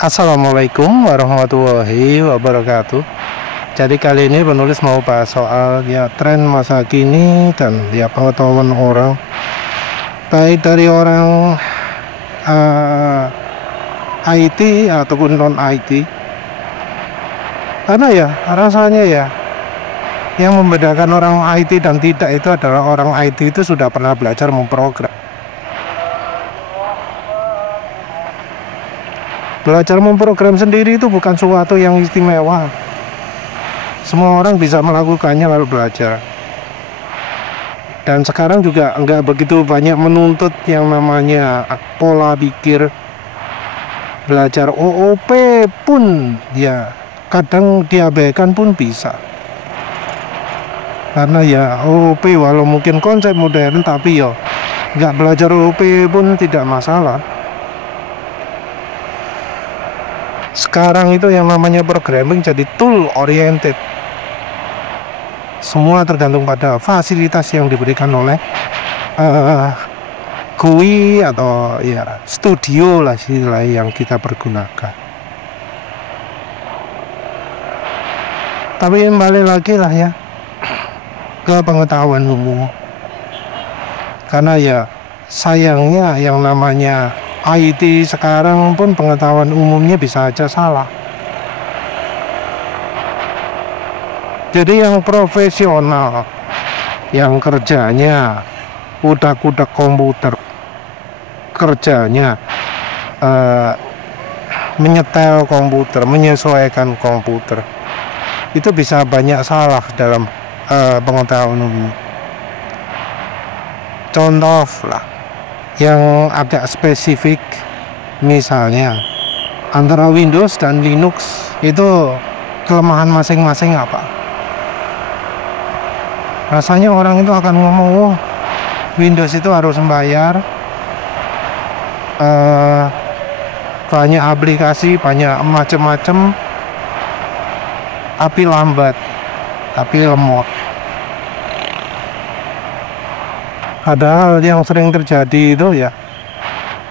Assalamualaikum warahmatullahi wabarakatuh. Jadi kali ini penulis mau bahas soal tren masa kini dan pengetahuan orang, baik dari orang IT ataupun non IT. Karena rasanya yang membedakan orang IT dan tidak itu adalah orang IT itu sudah pernah belajar memprogram. Belajar memprogram sendiri itu bukan sesuatu yang istimewa. Semua orang bisa melakukannya lalu belajar. Dan sekarang juga enggak begitu banyak menuntut yang namanya pola pikir. Belajar OOP pun kadang diabaikan pun bisa. Karena OOP walau mungkin konsep modern, tapi enggak belajar OOP pun tidak masalah. Sekarang itu yang namanya programming jadi tool oriented. Semua tergantung pada fasilitas yang diberikan oleh GUI atau studio lah istilah yang kita pergunakan. Tapi kembali lagi lah ke pengetahuan umum. Karena sayangnya yang namanya IT sekarang pun pengetahuan umumnya bisa aja salah. Jadi yang profesional, yang kerjanya udak-udak komputer, kerjanya menyetel komputer, menyesuaikan komputer, itu bisa banyak salah dalam pengetahuan umum. Contoh lah yang agak spesifik, misalnya antara Windows dan Linux itu kelemahan masing-masing apa? Rasanya orang itu akan ngomong, Windows itu harus membayar, banyak aplikasi, banyak macam-macam, tapi lambat, tapi lemot. Padahal yang sering terjadi itu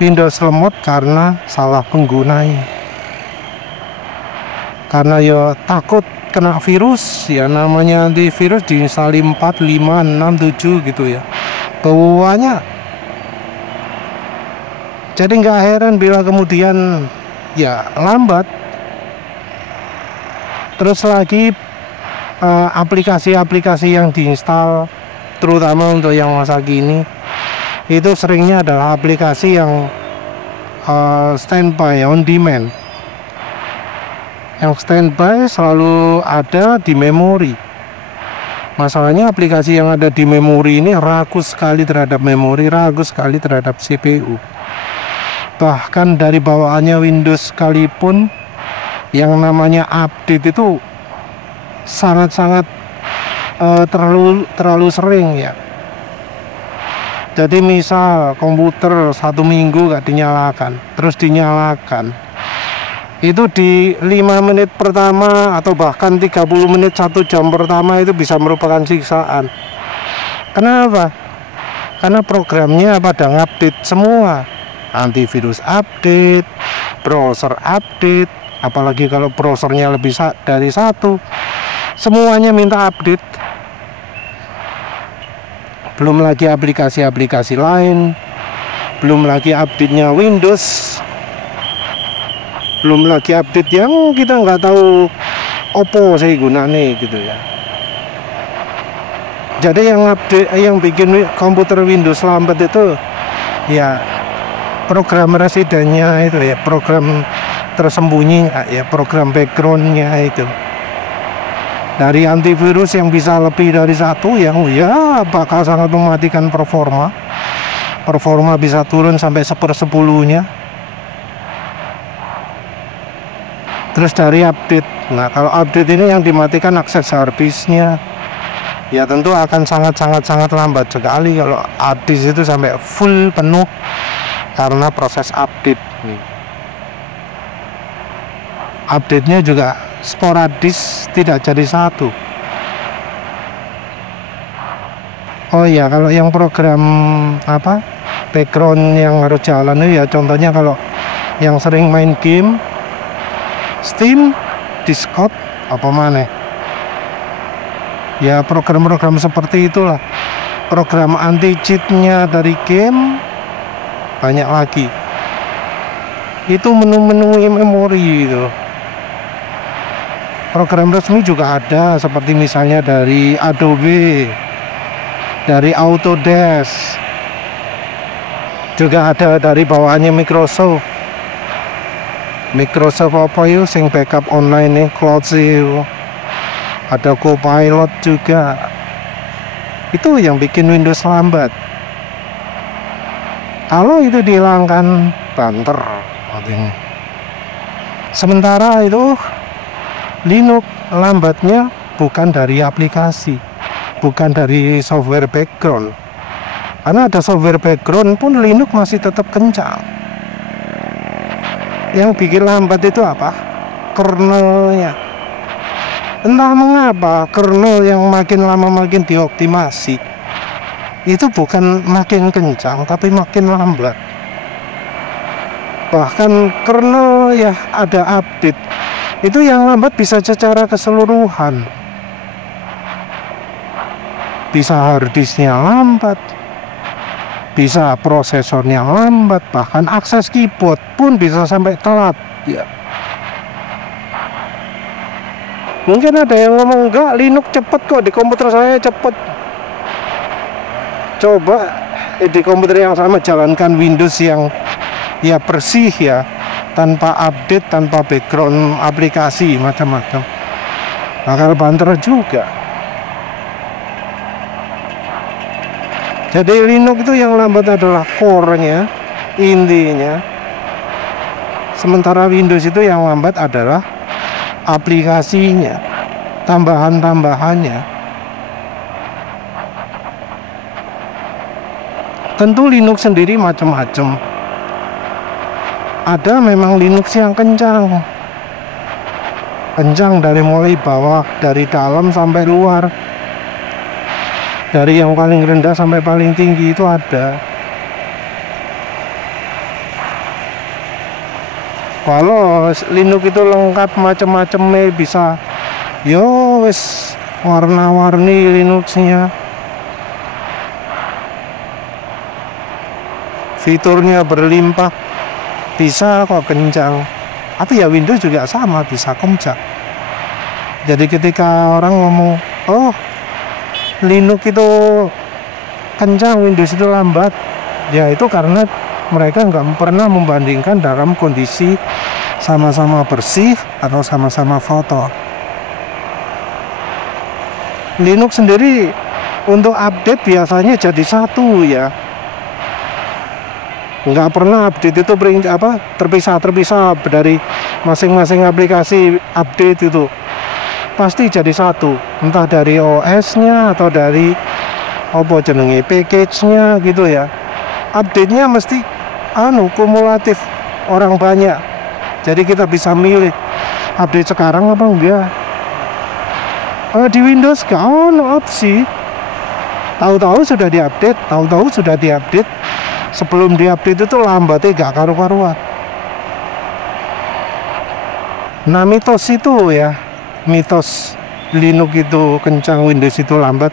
Windows lemot karena salah penggunanya. Karena takut kena virus, namanya antivirus diinstal 4, 5, 6, 7 gitu bawahnya. Jadi nggak heran bila kemudian lambat. Terus lagi aplikasi-aplikasi yang diinstal, terutama untuk yang masa kini, itu seringnya adalah aplikasi yang standby, on demand. Yang standby selalu ada di memori. Masalahnya aplikasi yang ada di memori ini ragu sekali terhadap memori, ragu sekali terhadap CPU. Bahkan dari bawaannya Windows sekalipun, yang namanya update itu sangat-sangat terlalu sering Jadi misal komputer 1 minggu gak dinyalakan, terus dinyalakan, itu di 5 menit pertama atau bahkan 30 menit 1 jam pertama itu bisa merupakan siksaan. Kenapa? Karena programnya pada ngupdate semua, antivirus update, browser update, apalagi kalau browsernya lebih dari satu, semuanya minta update. Belum lagi aplikasi-aplikasi lain, belum lagi update-nya Windows, belum lagi update yang kita nggak tahu opo saya gunanya gitu Jadi yang update, yang bikin komputer Windows lambat itu program residennya itu program tersembunyi program backgroundnya itu. Dari antivirus yang bisa lebih dari satu bakal sangat mematikan performa bisa turun sampai 1/10-nya. Terus dari update, kalau update ini yang dimatikan akses harddisknya, tentu akan sangat lambat sekali kalau harddisk itu sampai full penuh karena proses update. Update-nya juga sporadis, tidak jadi satu. Kalau yang program background yang harus jalan itu contohnya kalau yang sering main game Steam, Discord, apa mana ya, program-program seperti itulah. Program anti cheatnya dari game banyak lagi. Itu menu-menu memori itu. Program resmi juga ada, seperti misalnya dari Adobe, dari Autodesk, juga ada dari bawaannya Microsoft apa yuk sing backup online nih, Cloud.zero, ada Copilot juga. Itu yang bikin Windows lambat. Kalau itu dihilangkan, banter. Sementara itu Linux lambatnya bukan dari aplikasi, bukan dari software background. Karena ada software background pun Linux masih tetap kencang. Yang bikin lambat itu apa? Kernelnya. Entah mengapa kernel yang makin lama makin dioptimasi itu bukan makin kencang, tapi makin lambat. Bahkan kernel ya ada update, itu yang lambat bisa secara keseluruhan. Bisa harddisknya lambat, bisa prosesornya lambat, bahkan akses keyboard pun bisa sampai telat ya. Mungkin ada yang ngomong, enggak, Linux cepet kok, di komputer saya cepet. Coba di komputer yang sama jalankan Windows yang ya bersih ya, tanpa update, tanpa background aplikasi macam-macam, bakal banter juga. Jadi Linux itu yang lambat adalah core-nya, intinya. Sementara Windows itu yang lambat adalah aplikasinya, tambahan-tambahannya. Tentu Linux sendiri macam-macam. Ada memang Linux yang kencang dari mulai bawah, dari dalam sampai luar, dari yang paling rendah sampai paling tinggi itu ada. Kalau Linux itu lengkap macam-macamnya, bisa yo wis warna-warni Linuxnya, fiturnya berlimpah, bisa kok kencang. Tapi ya Windows juga sama, bisa kencang. Jadi ketika orang ngomong, oh Linux itu kencang, Windows itu lambat, ya itu karena mereka nggak pernah membandingkan dalam kondisi sama-sama bersih atau sama-sama foto. Linux sendiri untuk update biasanya jadi satu ya, nggak pernah update itu terpisah dari masing-masing aplikasi. Update itu pasti jadi satu, entah dari OS-nya atau dari package-nya gitu ya. Update-nya mesti kumulatif, orang banyak, jadi kita bisa milih update sekarang apa enggak. Di Windows gak ono opsi, tahu-tahu sudah diupdate, sebelum diupdate itu lambatnya gak karu-karuan. Nah mitos itu ya, mitos Linux itu kencang, Windows itu lambat,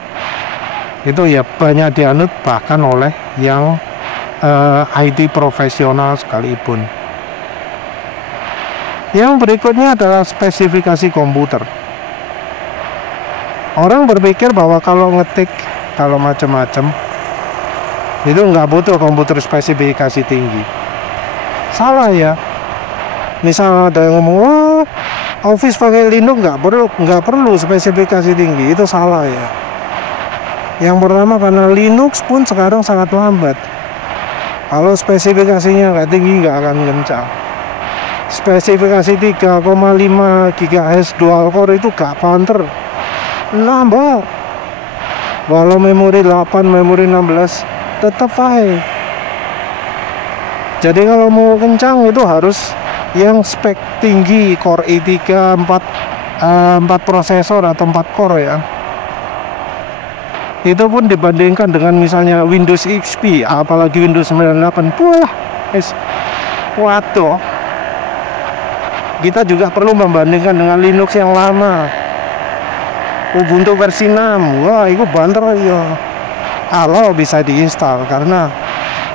itu ya banyak dianut bahkan oleh yang IT profesional sekalipun. Yang berikutnya adalah spesifikasi komputer. Orang berpikir bahwa kalau ngetik, kalau macam-macam itu nggak butuh komputer spesifikasi tinggi. Salah ya. Misal ada yang ngomong, wah Office pakai Linux nggak perlu spesifikasi tinggi, itu salah ya. Yang pertama karena Linux pun sekarang sangat lambat. Kalau spesifikasinya nggak tinggi nggak akan kencang. Spesifikasi 3,5 GHz dual core itu gak banter, lambat. Walau memori 8, memori 16 tetap baik. Jadi kalau mau kencang itu harus yang spek tinggi, core i3 4 prosesor atau 4 core ya. Itu pun dibandingkan dengan misalnya Windows XP, apalagi Windows 98, waduh, kita juga perlu membandingkan dengan Linux yang lama. Ubuntu versi 6, wah itu banter ya. Kalau bisa diinstal, karena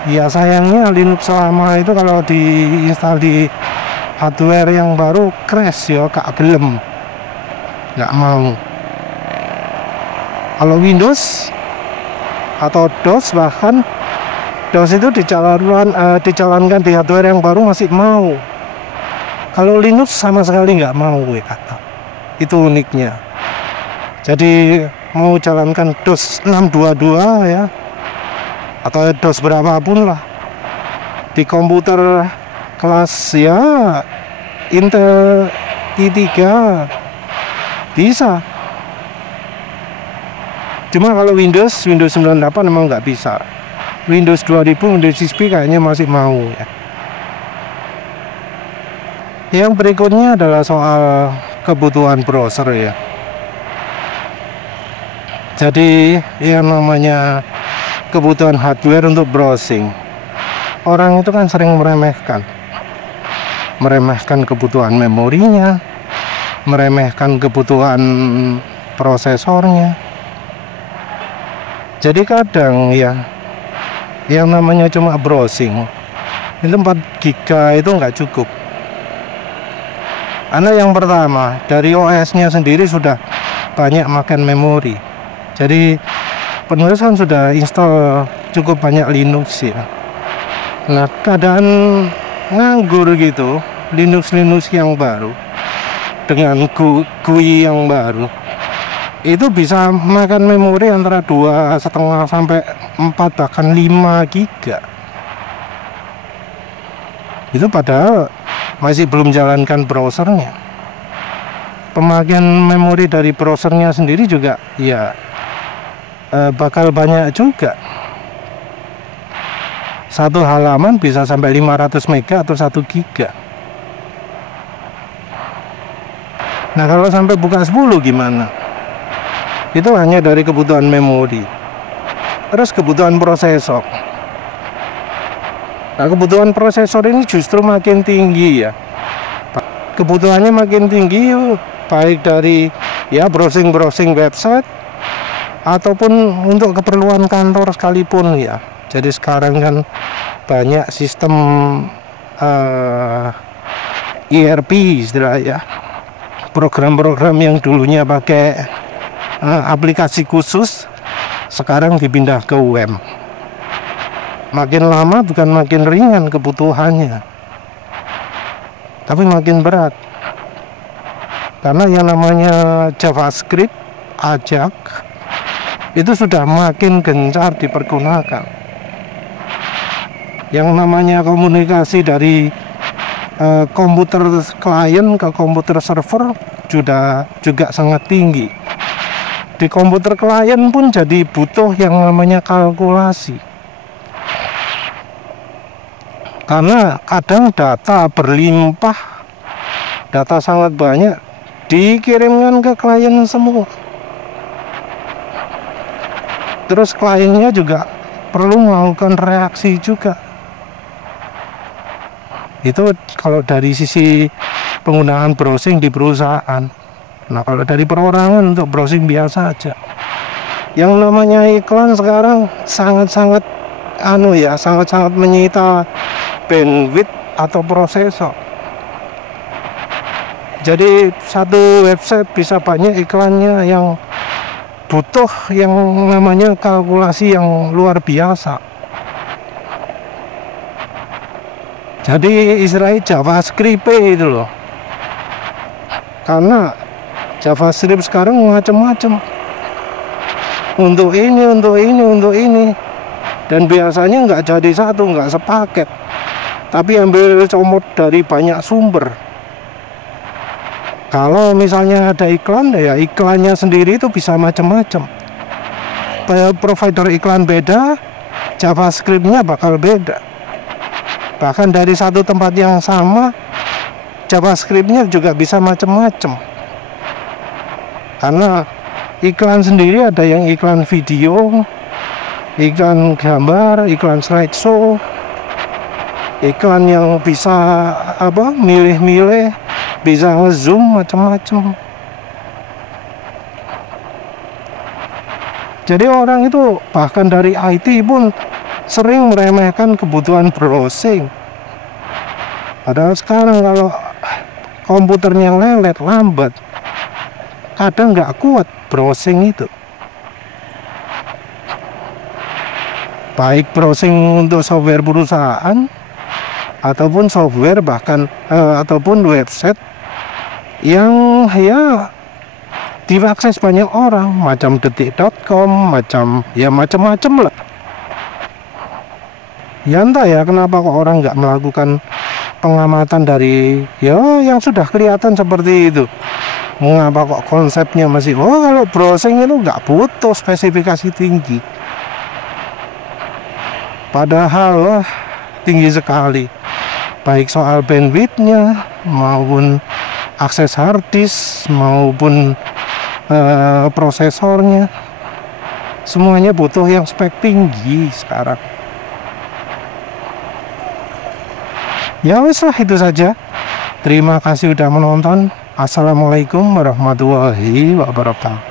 ya sayangnya Linux lama itu kalau diinstal di hardware yang baru crash ya, gak gelem, nggak mau. Kalau Windows atau DOS, bahkan DOS itu dijalankan di hardware yang baru masih mau. Kalau Linux sama sekali nggak mau, kata. Itu uniknya. Jadi mau jalankan DOS 622 ya, atau DOS berapapun lah, di komputer kelas ya Intel i3 bisa. Cuma kalau Windows 98 memang nggak bisa. Windows 2000, Windows XP kayaknya masih mau ya. Yang berikutnya adalah soal kebutuhan browser ya. Jadi yang namanya kebutuhan hardware untuk browsing, orang itu kan sering meremehkan kebutuhan memorinya, meremehkan kebutuhan prosesornya. Jadi kadang ya yang namanya cuma browsing itu 4 GB itu nggak cukup. Karena yang pertama, dari OS-nya sendiri sudah banyak makan memori. Jadi penulis kan sudah install cukup banyak Linux ya. Nah, keadaan nganggur gitu, Linux yang baru dengan GUI yang baru itu bisa makan memori antara 2,5 sampai 4 bahkan 5 giga. Itu padahal masih belum jalankan browsernya. Pemakaian memori dari browsernya sendiri juga ya bakal banyak juga. Satu halaman bisa sampai 500 mega atau 1 giga. Nah, kalau sampai buka 10 gimana? Itu hanya dari kebutuhan memori. Terus kebutuhan prosesor. Nah, kebutuhan prosesor ini justru makin tinggi ya. Kebutuhannya makin tinggi, baik dari ya browsing website ataupun untuk keperluan kantor sekalipun ya. Jadi sekarang kan banyak sistem ERP istilah ya. Program-program yang dulunya pakai aplikasi khusus sekarang dipindah ke web. Makin lama bukan makin ringan kebutuhannya, tapi makin berat. Karena yang namanya JavaScript, Ajax itu sudah makin gencar dipergunakan. Yang namanya komunikasi dari komputer klien ke komputer server juga sangat tinggi. Di komputer klien pun jadi butuh yang namanya kalkulasi. Karena kadang data berlimpah, data sangat banyak dikirimkan ke klien semua. Terus kliennya juga perlu melakukan reaksi juga. Itu kalau dari sisi penggunaan browsing di perusahaan. Nah, kalau dari perorangan untuk browsing biasa aja. Yang namanya iklan sekarang sangat-sangat sangat-sangat menyita bandwidth atau prosesor. Jadi satu website bisa banyak iklannya yang butuh yang namanya kalkulasi yang luar biasa. Jadi istilahnya JavaScript itu loh. Karena JavaScript sekarang macam-macam. Untuk ini. Dan biasanya nggak jadi satu, nggak sepaket. Tapi ambil comot dari banyak sumber. Kalau misalnya ada iklan, ya iklannya sendiri itu bisa macam-macam. Provider iklan beda, JavaScript-nya bakal beda. Bahkan dari satu tempat yang sama, JavaScript-nya juga bisa macam-macam. Karena iklan sendiri ada yang iklan video, iklan gambar, iklan slideshow, iklan yang bisa milih-milih bisa ngezoom macam-macam. Jadi orang itu bahkan dari IT pun sering meremehkan kebutuhan browsing. Padahal sekarang kalau komputernya lelet, lambat, kadang nggak kuat browsing itu. Baik browsing untuk software perusahaan ataupun software bahkan ataupun website yang ya diakses banyak orang, macam detik.com, macam-macam lah. Ya entah ya kenapa kok orang nggak melakukan pengamatan dari ya yang sudah kelihatan seperti itu. Mengapa kok konsepnya masih kalau browsing itu nggak butuh spesifikasi tinggi, padahal tinggi sekali, baik soal bandwidthnya maupun akses harddisk maupun prosesornya, semuanya butuh yang spek tinggi sekarang. Ya wes lah, itu saja. Terima kasih udah menonton. Assalamualaikum warahmatullahi wabarakatuh.